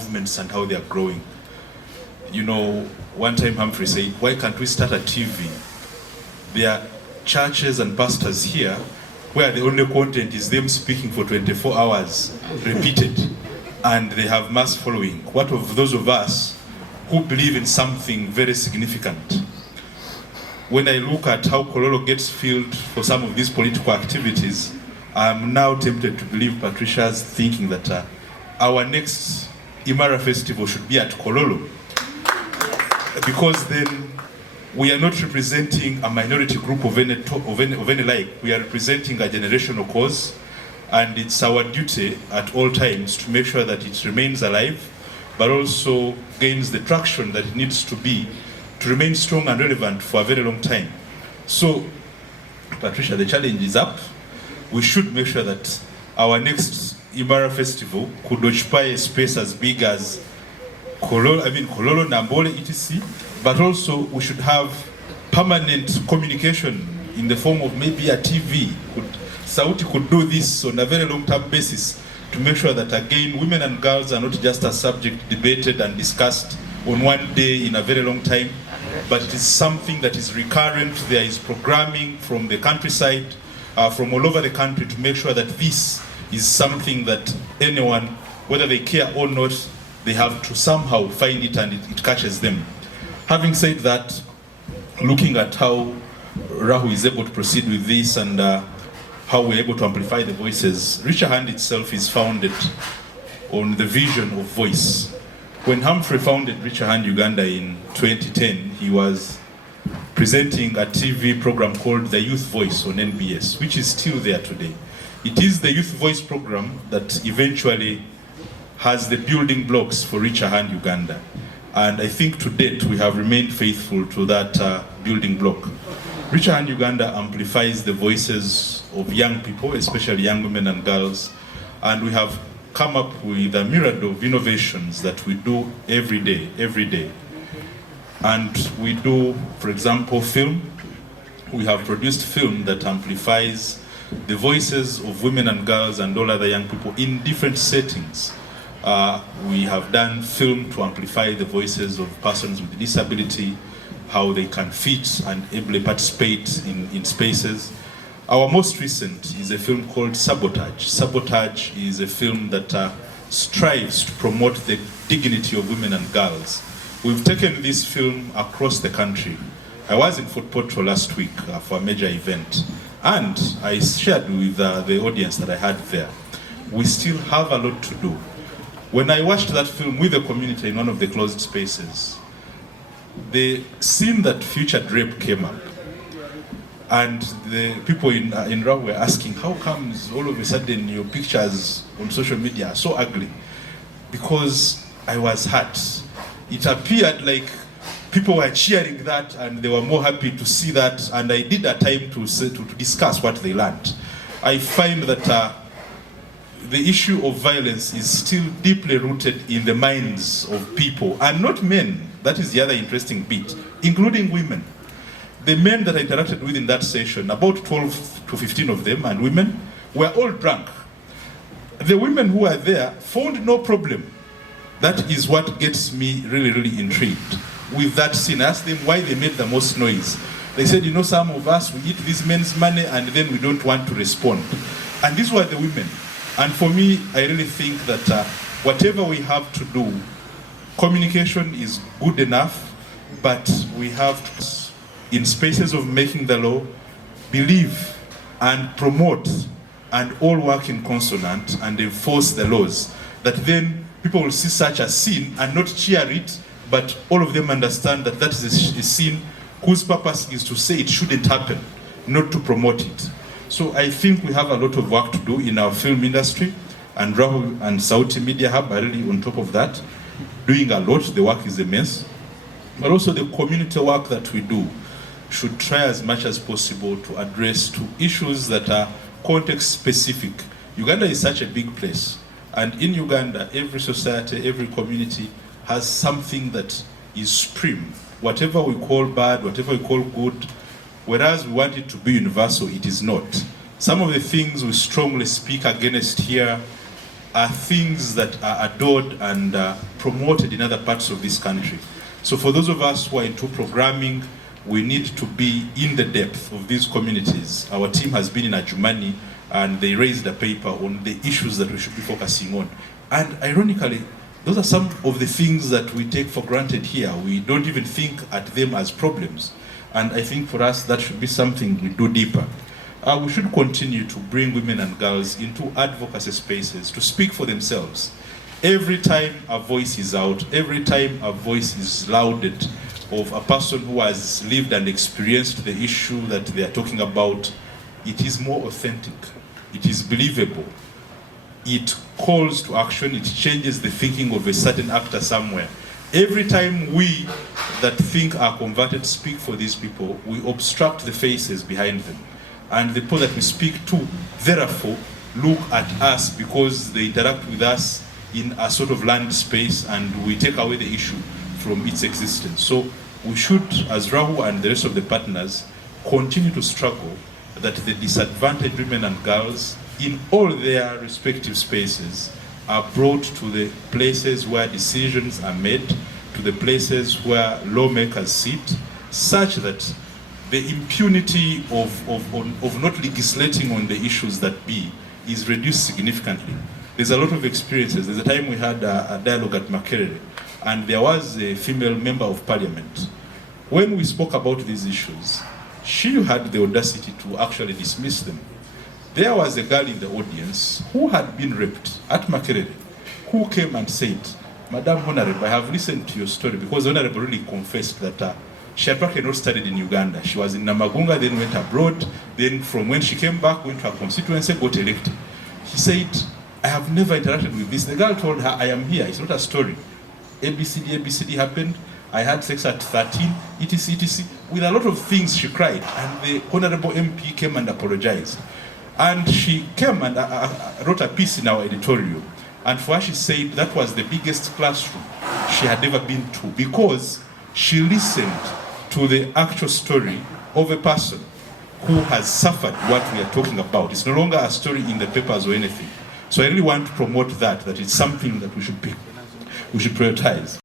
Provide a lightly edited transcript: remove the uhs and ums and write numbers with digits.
movements and how they are growing. You know, one time Humphrey said, why can't we start a TV? There are churches and pastors here where the only content is them speaking for 24 hours, repeated, and they have mass following. What of those of us who believe in something very significant? When I look at how Kololo gets filled for some of these political activities, I'm now tempted to believe Patricia's thinking that our next Imara festival should be at Kololo. Because then we are not representing a minority group of any like. We are representing a generational cause, and it's our duty at all times to make sure that it remains alive, but also gains the traction that it needs to be to remain strong and relevant for a very long time. So, Patricia, the challenge is up. We should make sure that our next Imara festival could occupy a space as big as Kololo, Nambole, etc. But also we should have permanent communication in the form of maybe a TV. Sauti could do this on a very long-term basis to make sure that, again, women and girls are not just a subject debated and discussed on one day in a very long time, but it is something that is recurrent. There is programming from the countryside, from all over the country, to make sure that this is something that anyone, whether they care or not, they have to somehow find it, and it catches them. Having said that, looking at how Rahu is able to proceed with this and how we're able to amplify the voices, Richer Hand itself is founded on the vision of voice. When Humphrey founded Richer Hand Uganda in 2010, he was presenting a TV program called The Youth Voice on NBS, which is still there today. It is the Youth Voice program that eventually has the building blocks for Richer Hand Uganda. And I think to date we have remained faithful to that building block. Richer Hand Uganda amplifies the voices of young people, especially young women and girls, and we have come up with a myriad of innovations that we do every day. And we do, for example, film. We have produced film that amplifies the voices of women and girls and all other young people in different settings. We have done film to amplify the voices of persons with disability, how they can fit and ably participate in spaces. Our most recent is a film called Sabotage. Sabotage is a film that strives to promote the dignity of women and girls. We've taken this film across the country. I was in Fort Portal last week for a major event, and I shared with the audience that I had there. We still have a lot to do. When I watched that film with the community in one of the closed spaces, the scene that featured rape came up. And the people in Rao were asking, how comes all of a sudden your pictures on social media are so ugly? Because I was hurt. It appeared like people were cheering that and they were more happy to see that, and I did a time to discuss what they learned. I find that the issue of violence is still deeply rooted in the minds of people, and not men. That is the other interesting bit, including women. The men that I interacted with in that session, about 12 to 15 of them, and women, were all drunk. The women who were there found no problem. That is what gets me really, really intrigued with that scene. I asked them why they made the most noise. They said, you know, some of us, we eat this men's money and then we don't want to respond. And these were the women. And for me, I really think that whatever we have to do, communication is good enough, but we have to, in spaces of making the law, believe and promote and all work in consonant and enforce the laws, that then people will see such a sin and not cheer it, but all of them understand that that is a sin whose purpose is to say it shouldn't happen, not to promote it. So I think we have a lot of work to do in our film industry, and Rahul and Sauti Media Hub are really on top of that, doing a lot. The work is immense. But also the community work that we do should try as much as possible to address two issues that are context specific. Uganda is such a big place. And in Uganda, every society, every community has something that is supreme. Whatever we call bad, whatever we call good, whereas we want it to be universal, it is not. Some of the things we strongly speak against here are things that are adored and promoted in other parts of this country. So for those of us who are into programming, we need to be in the depth of these communities. Our team has been in Adjumani and they raised a paper on the issues that we should be focusing on. And ironically, those are some of the things that we take for granted here. We don't even think at them as problems. And I think for us, that should be something we do deeper. We should continue to bring women and girls into advocacy spaces to speak for themselves. Every time a voice is out, every time a voice is lauded of a person who has lived and experienced the issue that they are talking about, it is more authentic, it is believable, it calls to action, it changes the thinking of a certain actor somewhere. Every time we that think are converted speak for these people, we obstruct the faces behind them. And the people that we speak to, therefore, look at us because they interact with us in a sort of land space, and we take away the issue from its existence. So we should, as Rahu and the rest of the partners, continue to struggle that the disadvantaged women and girls in all their respective spaces are brought to the places where decisions are made, to the places where lawmakers sit, such that the impunity of not legislating on the issues that be is reduced significantly. There's a lot of experiences. There's a time we had a dialogue at Makerere, and there was a female member of parliament. When we spoke about these issues, she had the audacity to actually dismiss them. There was a girl in the audience who had been raped at Makerere, who came and said, Madam Honorable, I have listened to your story, because the Honorable really confessed that she had practically not studied in Uganda. She was in Namagunga, then went abroad, then from when she came back, went to her constituency, got elected. He said, I have never interacted with this. The girl told her, I am here, it's not a story. ABCD happened, I had sex at 13, etc. With a lot of things she cried, and the Honorable MP came and apologized. And she came and wrote a piece in our editorial. And for her, she said that was the biggest classroom she had ever been to, because she listened to the actual story of a person who has suffered what we are talking about. It's no longer a story in the papers or anything. So I really want to promote that it's something that we should prioritize.